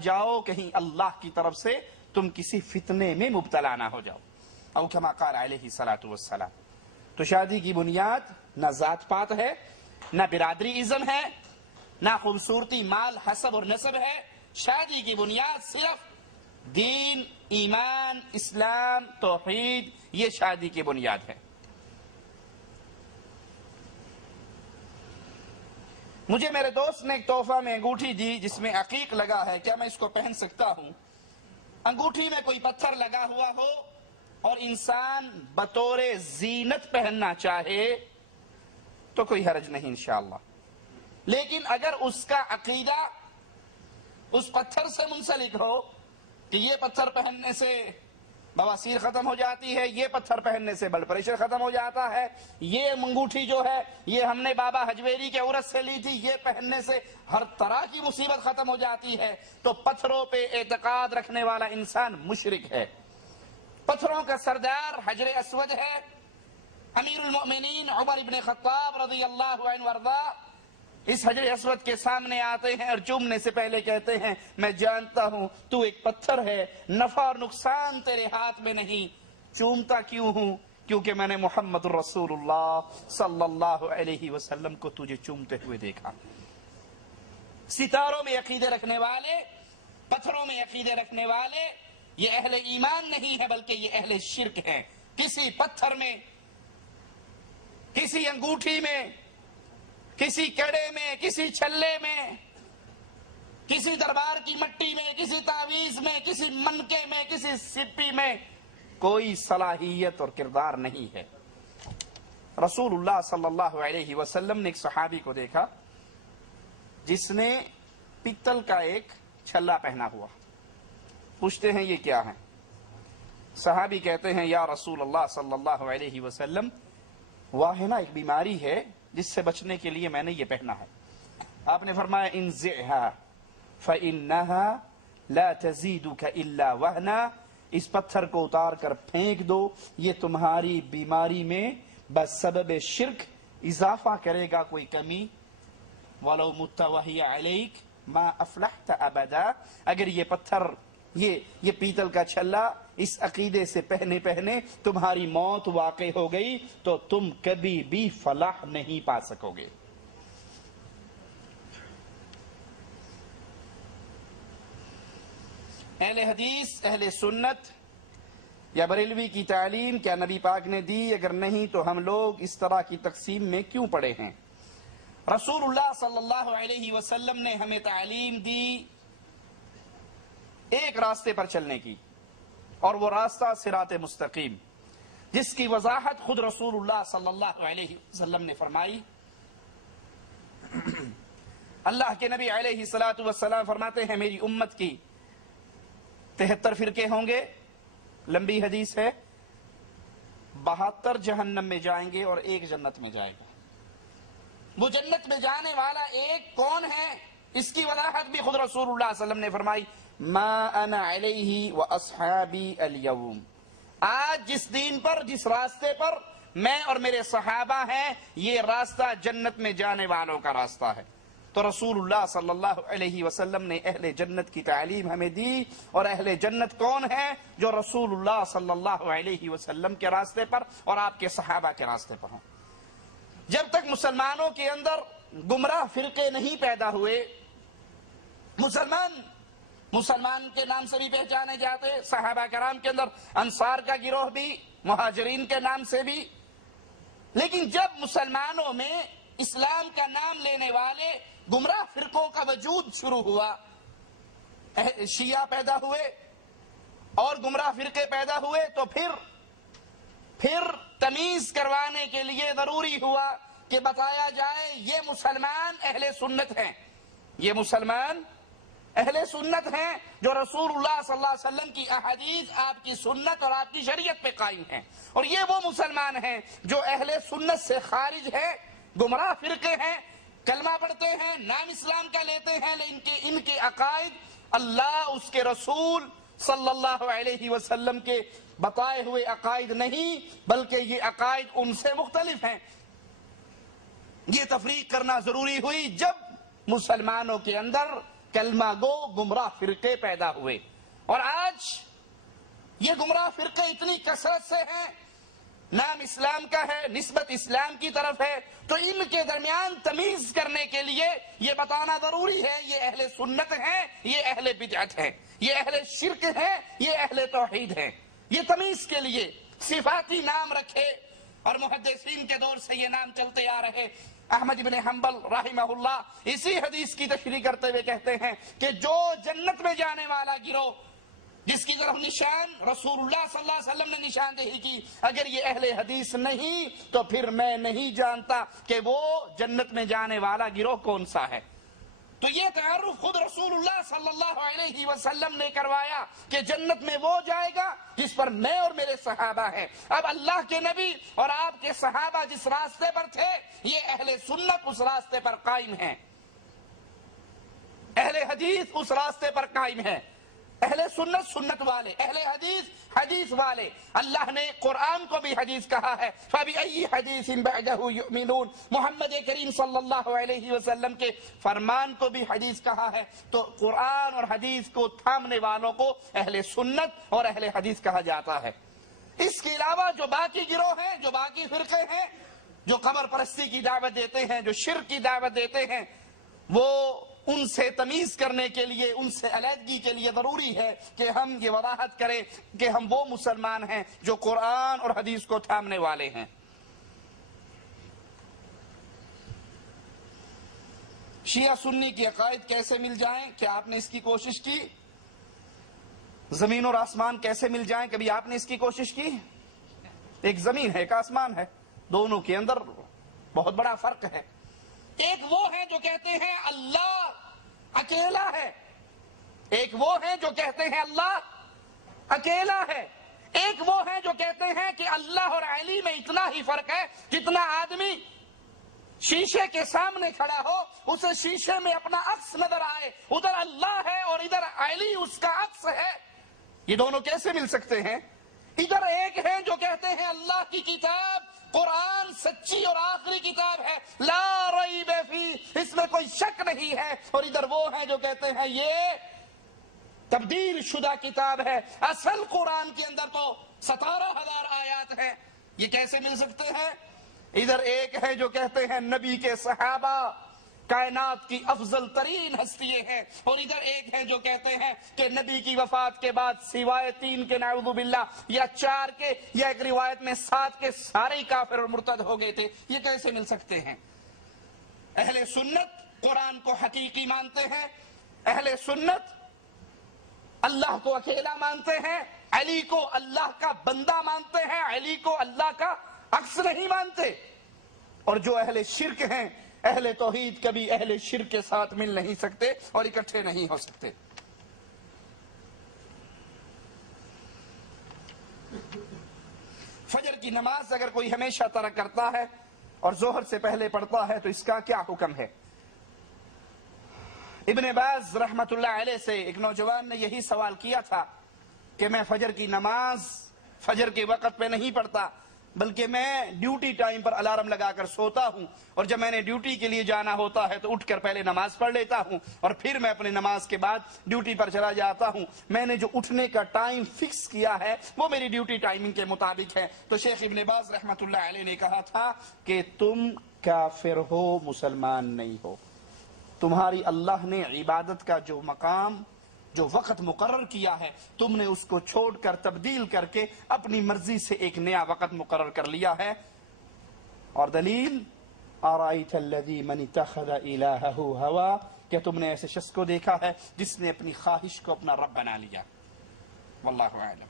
جاؤ کہیں اللہ کی طرف سے تم کسی فتنے میں مبتلا نہ ہو جاؤ، او کما قال علیہ الصلوۃ والسلام۔ تو شادی کی بنیاد نہ ذات پات ہے، نہ برادری ازم ہے، نہ خوبصورتی مال حسب اور نسب ہے۔ شادی کی بنیاد صرف دین، ایمان، اسلام، توحید، یہ شادی کی بنیاد ہے۔ مجھے میرے دوست نے ایک تحفہ میں انگوٹھی دی جس میں عقیق لگا ہے، کیا میں اس کو پہن سکتا ہوں؟ انگوٹھی میں کوئی پتھر لگا ہوا ہو اور انسان بطور زینت پہننا چاہے تو کوئی حرج نہیں انشاءاللہ، لیکن اگر اس کا عقیدہ اس پتھر سے منسلک ہو کہ یہ پتھر پہننے سے بواسیر ختم ہو جاتی ہے، یہ پتھر پہننے سے بلڈ پریشر ختم ہو جاتا ہے، یہ انگوٹھی جو ہے یہ ہم نے بابا حجویری کے عورت سے لی تھی، یہ پہننے سے ہر طرح کی مصیبت ختم ہو جاتی ہے، تو پتھروں پہ اعتقاد رکھنے والا انسان مشرک ہے۔ پتھروں کا سردار حجر اسود ہے۔ امیر المؤمنین عمر ابن خطاب رضی اللہ عنہ وارضا اس حجر اسود کے سامنے آتے ہیں اور چومنے سے پہلے کہتے ہیں میں جانتا ہوں تو ایک پتھر ہے، نفع اور نقصان تیرے ہاتھ میں نہیں، چومتا کیوں ہوں؟ کیونکہ میں نے محمد رسول اللہ صلی اللہ علیہ وسلم کو تجھے چومتے ہوئے دیکھا۔ ستاروں میں عقیدے رکھنے والے، پتھروں میں عقیدے رکھنے والے یہ اہل ایمان نہیں ہے بلکہ یہ اہل شرک ہیں۔ کسی پتھر میں، کسی انگوٹھی میں، کسی کڑے میں، کسی چھلے میں، کسی دربار کی مٹی میں، کسی تعویذ میں، کسی منکے میں، کسی سپی میں کوئی صلاحیت اور کردار نہیں ہے۔ رسول اللہ صلی اللہ علیہ وسلم نے ایک صحابی کو دیکھا جس نے پیتل کا ایک چھلا پہنا ہوا۔ پوچھتے ہیں یہ کیا ہے؟ صحابی کہتے ہیں یا رسول اللہ صلی اللہ علیہ وسلم وہ ہے نا ایک بیماری ہے جس سے بچنے کے لیے میں نے یہ پہنا ہے۔ آپ نے فرمایا انزعها فإنها لا تزيدك إلا وهنا، اس پتھر کو اتار کر پھینک دو، یہ تمہاری بیماری میں بسبب شرک اضافہ کرے گا، کوئی کمی۔ وَلَوْ مُتَّ وَهِيَ عَلَيْكَ مَا أَفْلَحْتَ أَبَدًا، اگر یہ پتھر، یہ پیتل کا چھلا اس عقیدے سے پہنے تمہاری موت واقع ہو گئی تو تم کبھی بھی فلاح نہیں پا سکو گے۔ اہل حدیث، اہل سنت یا بریلوی کی تعلیم کیا نبی پاک نے دی؟ اگر نہیں تو ہم لوگ اس طرح کی تقسیم میں کیوں پڑے ہیں؟ رسول اللہ صلی اللہ علیہ وسلم نے ہمیں تعلیم دی ایک راستے پر چلنے کی، اور وہ راستہ صراط مستقیم، جس کی وضاحت خود رسول اللہ صلی اللہ علیہ وسلم نے فرمائی۔ اللہ کے نبی علیہ الصلوۃ والسلام فرماتے ہیں میری امت کی 73 فرقے ہوں گے، لمبی حدیث ہے، 72 جہنم میں جائیں گے اور ایک جنت میں جائے گا۔ وہ جنت میں جانے والا ایک کون ہے؟ اس کی وضاحت بھی خود رسول اللہ صلی اللہ علیہ وسلم نے فرمائی ما انا علیہ واصحابی اليوم، آج جس دین پر، جس راستے پر میں اور میرے صحابہ ہیں، یہ راستہ جنت میں جانے والوں کا راستہ ہے۔ تو رسول اللہ صلی اللہ علیہ وسلم نے اہل جنت کی تعلیم ہمیں دی، اور اہل جنت کون ہے؟ جو رسول اللہ صلی اللہ علیہ وسلم کے راستے پر اور آپ کے صحابہ کے راستے پر ہوں۔ جب تک مسلمانوں کے اندر گمراہ فرقے نہیں پیدا ہوئے، مسلمان کے نام سے بھی پہچانے جاتے، صحابہ کرام کے اندر انصار کا گروہ بھی، مہاجرین کے نام سے بھی، لیکن جب مسلمانوں میں اسلام کا نام لینے والے گمراہ فرقوں کا وجود شروع ہوا، شیعہ پیدا ہوئے اور گمراہ فرقے پیدا ہوئے، تو پھر تمیز کروانے کے لیے ضروری ہوا کہ بتایا جائے یہ مسلمان اہل سنت ہیں، یہ مسلمان اہل سنت ہیں جو رسول اللہ صلی اللہ علیہ وسلم کی احادیث، آپ کی سنت اور آپ کی شریعت پہ قائم ہیں، اور یہ وہ مسلمان ہیں جو اہل سنت سے خارج ہیں، گمراہ فرقے ہیں، کلمہ پڑھتے ہیں، نام اسلام کا لیتے ہیں، لیکن ان کے عقائد اللہ، اس کے رسول صلی اللہ علیہ وسلم کے بتائے ہوئے عقائد نہیں، بلکہ یہ عقائد ان سے مختلف ہیں۔ یہ تفریق کرنا ضروری ہوئی جب مسلمانوں کے اندر کلمہ گو گمراہ فرقے پیدا ہوئے، اور آج یہ گمراہ فرقے اتنی کثرت سے ہیں، نام اسلام کا ہے، نسبت اسلام کی طرف ہے، تو ان کے درمیان تمیز کرنے کے لیے یہ بتانا ضروری ہے یہ اہل سنت ہیں، یہ اہل بدعت ہیں، یہ اہل شرک ہیں، یہ اہل توحید ہیں۔ یہ تمیز کے لیے صفاتی نام رکھے، اور محدثین کے دور سے یہ نام چلتے آ رہے۔ احمد بن حنبل رحمہ اللہ اسی حدیث کی تشریح کرتے ہوئے کہتے ہیں کہ جو جنت میں جانے والا گروہ جس کی طرف نشان رسول اللہ صلی اللہ علیہ وسلم نے نشاندہی کی، اگر یہ اہل حدیث نہیں تو پھر میں نہیں جانتا کہ وہ جنت میں جانے والا گروہ کون سا ہے۔ تو یہ تعارف خود رسول اللہ صلی اللہ علیہ وسلم نے کروایا کہ جنت میں وہ جائے گا جس پر میں اور میرے صحابہ ہیں۔ اب اللہ کے نبی اور آپ کے صحابہ جس راستے پر تھے، یہ اہل سنت اس راستے پر قائم ہیں، اہل حدیث اس راستے پر قائم ہیں۔ اہل سنت سنت والے، اہل حدیث حدیث والے۔ اللہ نے قرآن کو بھی حدیث کہا ہے، فَبِأَيِّ حَدِيثٍ بَعْدَهُ يُؤْمِنُونَ، محمد کریم صلی اللہ علیہ وسلم کے فرمان کو بھی حدیث کہا ہے۔ تو قرآن اور حدیث کو تھامنے والوں کو اہل سنت اور اہل حدیث کہا جاتا ہے۔ اس کے علاوہ جو باقی گروہ ہیں، جو باقی فرقے ہیں، جو قبر پرستی کی دعوت دیتے ہیں، جو شرک کی دعوت دیتے ہیں، وہ ان سے تمیز کرنے کے لیے، ان سے علیحدگی کے لیے ضروری ہے کہ ہم یہ وضاحت کریں کہ ہم وہ مسلمان ہیں جو قرآن اور حدیث کو تھامنے والے ہیں۔ شیعہ سنی کے عقائد کیسے مل جائیں؟ کیا آپ نے اس کی کوشش کی؟ زمین اور آسمان کیسے مل جائیں؟ کبھی آپ نے اس کی کوشش کی؟ ایک زمین ہے، ایک آسمان ہے، دونوں کے اندر بہت بڑا فرق ہے۔ ایک وہ ہیں جو کہتے ہیں اللہ اکیلا ہے، ایک وہ ہیں جو کہتے ہیں اللہ اکیلا ہے، ایک وہ ہیں جو کہتے ہیں کہ اللہ اور علی میں اتنا ہی فرق ہے جتنا آدمی شیشے کے سامنے کھڑا ہو، اسے شیشے میں اپنا عکس نظر آئے، ادھر اللہ ہے اور ادھر علی اس کا عکس ہے۔ یہ دونوں کیسے مل سکتے ہیں؟ ادھر ایک ہیں جو کہتے ہیں اللہ کی کتاب قرآن سچی اور آخری کتاب ہے، لا ریب فی، اس میں کوئی شک نہیں ہے، اور ادھر وہ ہیں جو کہتے ہیں یہ تبدیل شدہ کتاب ہے، اصل قرآن کے اندر تو 17,000 آیات ہیں۔ یہ کیسے مل سکتے ہیں؟ ادھر ایک ہے جو کہتے ہیں نبی کے صحابہ کائنات کی افضل ترین ہستیاں ہیں، اور ادھر ایک ہے جو کہتے ہیں کہ نبی کی وفات کے بعد سوائے 3 کے نعوذ باللہ یا 4 کے یا ایک روایت میں 7 کے سارے کافر اور مرتد ہو گئے تھے۔ یہ کیسے مل سکتے ہیں؟ اہل سنت قرآن کو حقیقی مانتے ہیں، اہل سنت اللہ کو اکیلا مانتے ہیں، علی کو اللہ کا بندہ مانتے ہیں، علی کو اللہ کا عکس نہیں مانتے۔ اور جو اہل شرک ہیں، اہل توحید کبھی اہل شرک کے ساتھ مل نہیں سکتے اور اکٹھے نہیں ہو سکتے۔ فجر کی نماز اگر کوئی ہمیشہ ترک کرتا ہے اور ظہر سے پہلے پڑھتا ہے تو اس کا کیا حکم ہے؟ ابن باز رحمت اللہ علیہ سے ایک نوجوان نے یہی سوال کیا تھا کہ میں فجر کی نماز فجر کے وقت پہ نہیں پڑھتا، بلکہ میں ڈیوٹی ٹائم پر الارم لگا کر سوتا ہوں، اور جب میں نے ڈیوٹی کے لیے جانا ہوتا ہے تو اٹھ کر پہلے نماز پڑھ لیتا ہوں اور پھر میں اپنی نماز کے بعد ڈیوٹی پر چلا جاتا ہوں۔ میں نے جو اٹھنے کا ٹائم فکس کیا ہے وہ میری ڈیوٹی ٹائمنگ کے مطابق ہے۔ تو شیخ ابن باز رحمت اللہ علیہ نے کہا تھا کہ تم کافر ہو، مسلمان نہیں ہو۔ تمہاری اللہ نے عبادت کا جو مقام، جو وقت مقرر کیا ہے، تم نے اس کو چھوڑ کر تبدیل کر کے اپنی مرضی سے ایک نیا وقت مقرر کر لیا ہے۔ اور دلیل ارائیت الذی من اتخذ الہہ ہوا، کہ تم نے ایسے شخص کو دیکھا ہے جس نے اپنی خواہش کو اپنا رب بنا لیا۔ واللہ اعلم۔